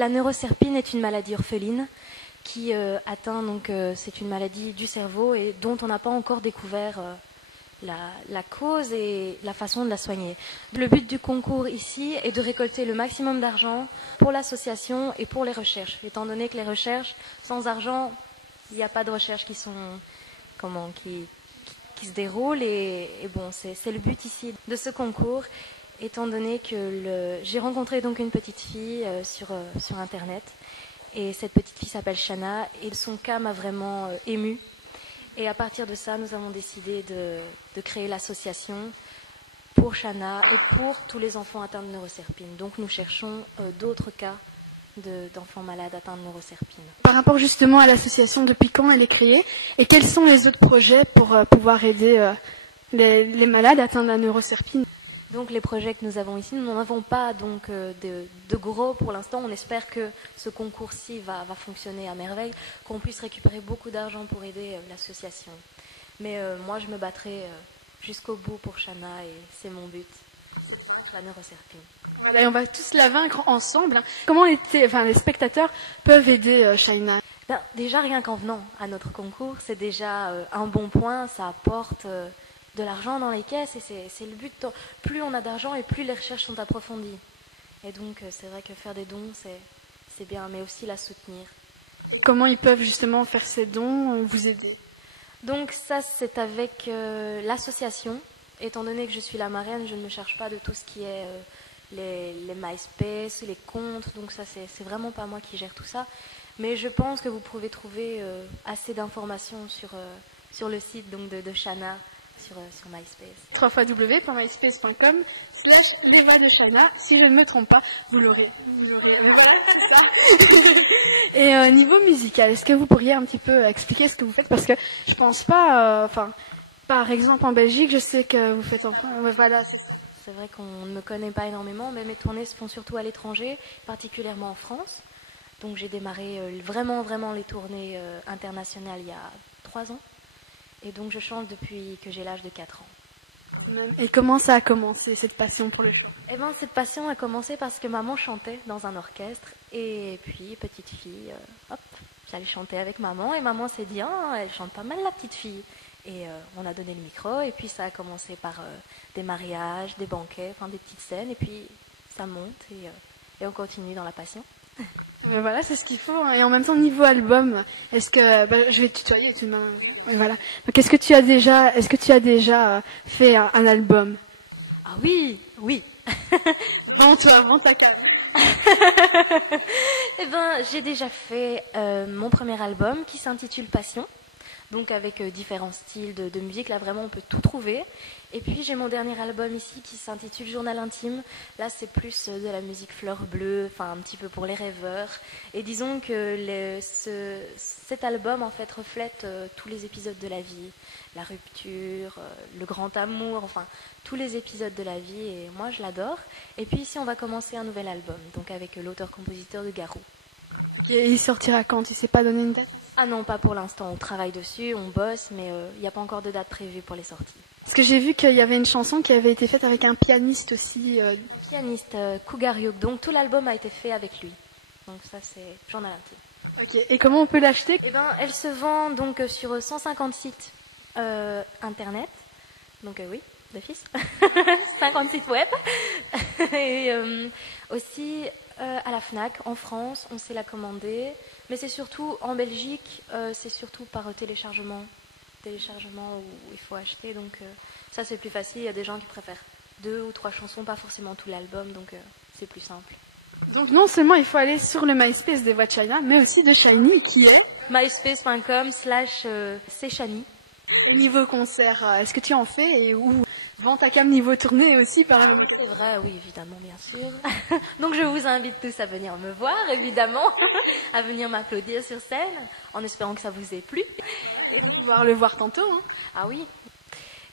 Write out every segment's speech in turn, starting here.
La neuroserpine est une maladie orpheline qui atteint, donc c'est une maladie du cerveau et dont on n'a pas encore découvert la cause et la façon de la soigner. Le but du concours ici est de récolter le maximum d'argent pour l'association et pour les recherches, étant donné que les recherches, sans argent, il n'y a pas de recherches qui se déroulent et bon, c'est le but ici de ce concours. Étant donné que j'ai rencontré donc une petite fille sur Internet, et cette petite fille s'appelle Shana, et son cas m'a vraiment émue. Et à partir de ça, nous avons décidé de créer l'association pour Shana et pour tous les enfants atteints de neuroserpine. Donc nous cherchons d'autres cas d'enfants malades atteints de neuroserpine. Par rapport justement à l'association, depuis quand elle est créée, et quels sont les autres projets pour pouvoir aider les malades atteints de la neuroserpine? Donc les projets que nous avons ici, nous n'en avons pas donc de gros pour l'instant. On espère que ce concours-ci va fonctionner à merveille, qu'on puisse récupérer beaucoup d'argent pour aider l'association. Mais moi, je me battrai jusqu'au bout pour Shana et c'est mon but, la neuroserpine. Voilà, et on va tous la vaincre ensemble. Comment les spectateurs peuvent aider Shana? Déjà, rien qu'en venant à notre concours, c'est déjà un bon point, ça apporte de l'argent dans les caisses et c'est le but. Plus on a d'argent et plus les recherches sont approfondies. Et donc c'est vrai que faire des dons c'est bien, mais aussi la soutenir. Comment ils peuvent justement faire ces dons, vous aider? Donc ça c'est avec l'association. Étant donné que je suis la marraine, je ne me charge pas de tout ce qui est les MySpace, les comptes, donc ça c'est vraiment pas moi qui gère tout ça. Mais je pense que vous pouvez trouver assez d'informations sur le site donc de Shana. Sur MySpace. www.myspace.com/Leva de Shana. Si je ne me trompe pas, vous l'aurez. Voilà, c'est ça. Et niveau musical, est-ce que vous pourriez un petit peu expliquer ce que vous faites? Parce que je pense pas, par exemple en Belgique, je sais que vous faites voilà, c'est ça. C'est vrai qu'on ne me connaît pas énormément, mais mes tournées se font surtout à l'étranger, particulièrement en France. Donc j'ai démarré vraiment les tournées internationales il y a 3 ans. Et donc je chante depuis que j'ai l'âge de 4 ans. Et comment ça a commencé, cette passion pour le chant? Eh bien, cette passion a commencé parce que maman chantait dans un orchestre. Et puis, petite fille, j'allais chanter avec maman. Et maman s'est dit, elle chante pas mal la petite fille. Et on a donné le micro. Et puis ça a commencé par des mariages, des banquets, enfin des petites scènes. Et puis ça monte et on continue dans la passion. Mais voilà, c'est ce qu'il faut. Et en même temps, niveau album, est-ce que je vais te tutoyer, voilà. Donc, est-ce que tu as déjà fait un album? Ah oui. Vends ta carte. Eh ben, j'ai déjà fait mon premier album qui s'intitule Passion. Donc avec différents styles de musique, là vraiment on peut tout trouver. Et puis j'ai mon dernier album ici qui s'intitule Journal intime. Là c'est plus de la musique fleur bleue, enfin un petit peu pour les rêveurs. Et disons que cet album en fait reflète tous les épisodes de la vie. La rupture, le grand amour, enfin tous les épisodes de la vie et moi je l'adore. Et puis ici on va commencer un nouvel album, donc avec l'auteur-compositeur de Garou. Et il sortira quand? Tu sais pas donner une date? Ah non, pas pour l'instant. On travaille dessus, on bosse, mais il n'y a pas encore de date prévue pour les sorties. Parce que j'ai vu qu'il y avait une chanson qui avait été faite avec un pianiste aussi. Un pianiste, Cougar-Yuk. Donc tout l'album a été fait avec lui. Donc ça, c'est Journal intime. Ok. Et comment on peut l'acheter? Eh ben, elle se vend donc sur 150 sites internet. Donc oui, d'office. 50 sites web. Et aussi à la Fnac en France, on sait la commander. Mais c'est surtout en Belgique, c'est surtout par téléchargement où il faut acheter. Donc ça c'est plus facile. Il y a des gens qui préfèrent 2 ou 3 chansons, pas forcément tout l'album. Donc c'est plus simple. Donc non seulement il faut aller sur le MySpace des Voix de Shana, mais aussi de Shiny qui est myspace.com/cshani. Et niveau concert, est-ce que tu en fais et où vends ta cam niveau tournée aussi par la même? C'est vrai, oui, évidemment, bien sûr. Donc je vous invite tous à venir me voir, évidemment, à venir m'applaudir sur scène, en espérant que ça vous ait plu. Et pouvoir le voir tantôt. Hein. Ah oui.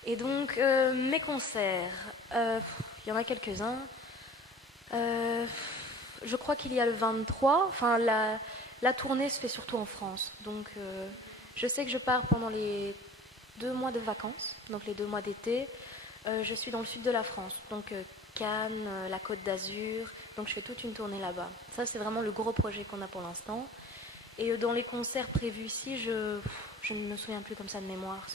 Et donc mes concerts, il y en a quelques-uns. Je crois qu'il y a le 23. Enfin, la tournée se fait surtout en France. Donc je sais que je pars pendant les 2 mois de vacances, donc les 2 mois d'été. Je suis dans le sud de la France, donc Cannes, la Côte d'Azur. Donc je fais toute une tournée là-bas. Ça, c'est vraiment le gros projet qu'on a pour l'instant. Et dans les concerts prévus ici, je ne me souviens plus comme ça de mémoire.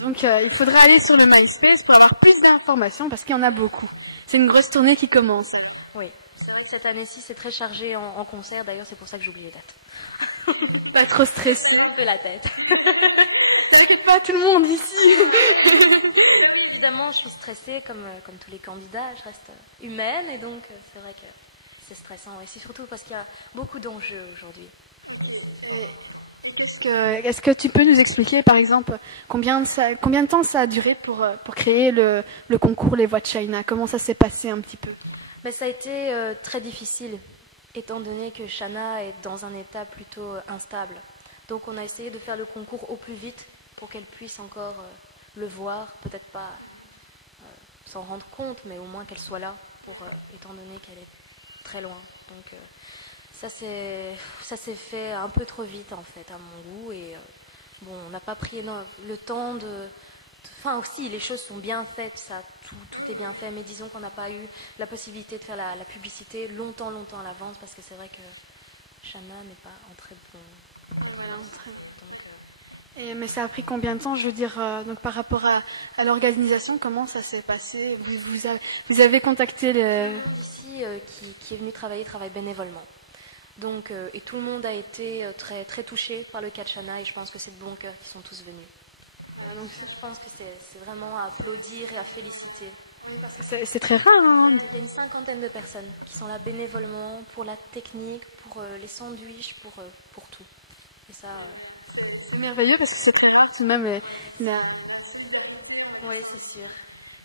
Donc il faudra aller sur le MySpace pour avoir plus d'informations parce qu'il y en a beaucoup. C'est une grosse tournée qui commence. Alors. Oui, c'est vrai que cette année-ci, c'est très chargé en concert. D'ailleurs, c'est pour ça que j'oublie les dates. Pas trop stressé. Un peu la tête. T'inquiète pas, tout le monde ici. Évidemment, je suis stressée comme tous les candidats. Je reste humaine et donc c'est vrai que c'est stressant. Et c'est surtout parce qu'il y a beaucoup d'enjeux aujourd'hui. Est-ce que tu peux nous expliquer, par exemple, combien de temps ça a duré pour créer le concours Les Voix de China? Comment ça s'est passé un petit peu? Mais ça a été très difficile, étant donné que Shana est dans un état plutôt instable. Donc on a essayé de faire le concours au plus vite pour qu'elle puisse encore le voir, peut-être pas s'en rendre compte, mais au moins qu'elle soit là, étant donné qu'elle est très loin. Donc ça s'est fait un peu trop vite en fait à mon goût et bon, on n'a pas pris le temps enfin aussi les choses sont bien faites, ça tout est bien fait, mais disons qu'on n'a pas eu la possibilité de faire la publicité longtemps à l'avance parce que c'est vrai que Shana n'est pas en très bon. Voilà, mais ça a pris combien de temps? Je veux dire, donc par rapport à l'organisation, comment ça s'est passé? Vous avez contacté le monde ici qui est venu travaille bénévolement. Donc, et tout le monde a été très, très touché par le cas de Shana et je pense que c'est de bon cœur qu'ils sont tous venus. Voilà, donc je pense que c'est vraiment à applaudir et à féliciter. Oui, parce que c'est très rare. Hein. Il y a une 50aine de personnes qui sont là bénévolement pour la technique, pour les sandwichs, pour tout. Et ça, c'est merveilleux parce que c'est très rare tout de même. Oui, c'est sûr.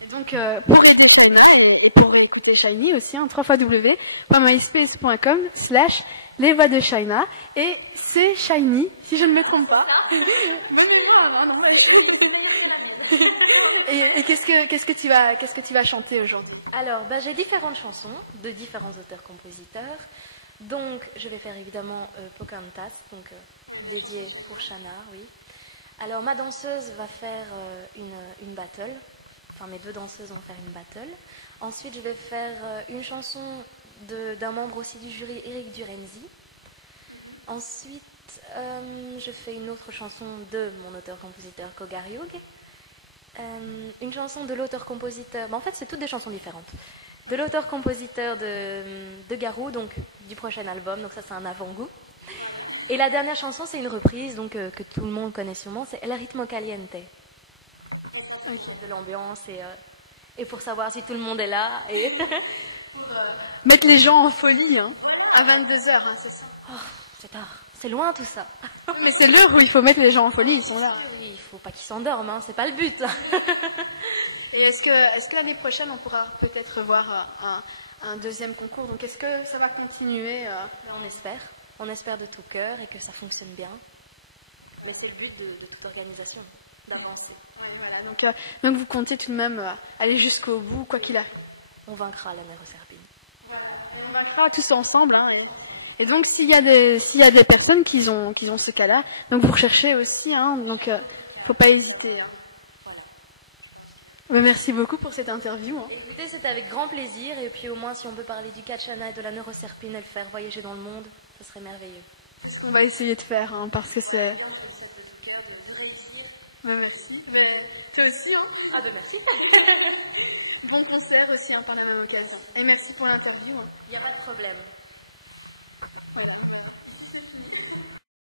Et donc, pour aider China et pour écouter Shiny aussi, hein, www.myspace.com/les voix de China. Et c'est Shiny, si je ne me trompe pas. Et qu'est-ce que tu vas chanter aujourd'hui? Alors, j'ai différentes chansons de différents auteurs-compositeurs. Donc, je vais faire évidemment Pocahontas, donc dédié pour Shana, oui. Alors, ma danseuse va faire une battle. Enfin, mes deux danseuses vont faire une battle. Ensuite, je vais faire une chanson d'un membre aussi du jury, Eric Durenzi. Ensuite, je fais une autre chanson de mon auteur-compositeur Kogar Yug. Une chanson de l'auteur-compositeur, en fait c'est toutes des chansons différentes, de l'auteur-compositeur de Garou, donc du prochain album, donc ça c'est un avant-goût. Et la dernière chanson c'est une reprise, donc que tout le monde connaît sûrement, c'est El Ritmo Caliente. De l'ambiance et pour savoir si tout le monde est là. Et pour mettre les gens en folie, hein, à 22h, hein, c'est ça. Oh, c'est tard, c'est loin tout ça. Mais c'est l'heure où il faut mettre les gens en folie, ils sont là. Oui, il faut pas qu'ils s'endorment, hein, c'est pas le but. Et est-ce que l'année prochaine on pourra peut-être voir un deuxième concours? Donc est-ce que ça va continuer On espère de tout cœur et que ça fonctionne bien. Mais c'est le but de toute organisation, d'avancer. Ouais, voilà. Donc vous comptez tout de même aller jusqu'au bout, quoi qu'il arrive. On vaincra la Neuroserpine. Voilà. Et on vaincra tous ensemble. Hein, et donc s'il y a des personnes qui ont ce cas-là, donc vous recherchez aussi. Hein, donc faut pas hésiter. Hein. Voilà. Mais merci beaucoup pour cette interview. Hein. Écoutez, c'était avec grand plaisir. Et puis au moins, si on peut parler du cas de Shana et de la Neuroserpine et le faire voyager dans le monde, ce serait merveilleux. C'est ce qu'on va essayer de faire, hein, parce que c'est. Ben merci. Mais toi aussi, hein. Ah ben merci. Bon concert aussi, hein, par la même occasion. Et merci pour l'interview. Il n'y a pas de problème. Voilà.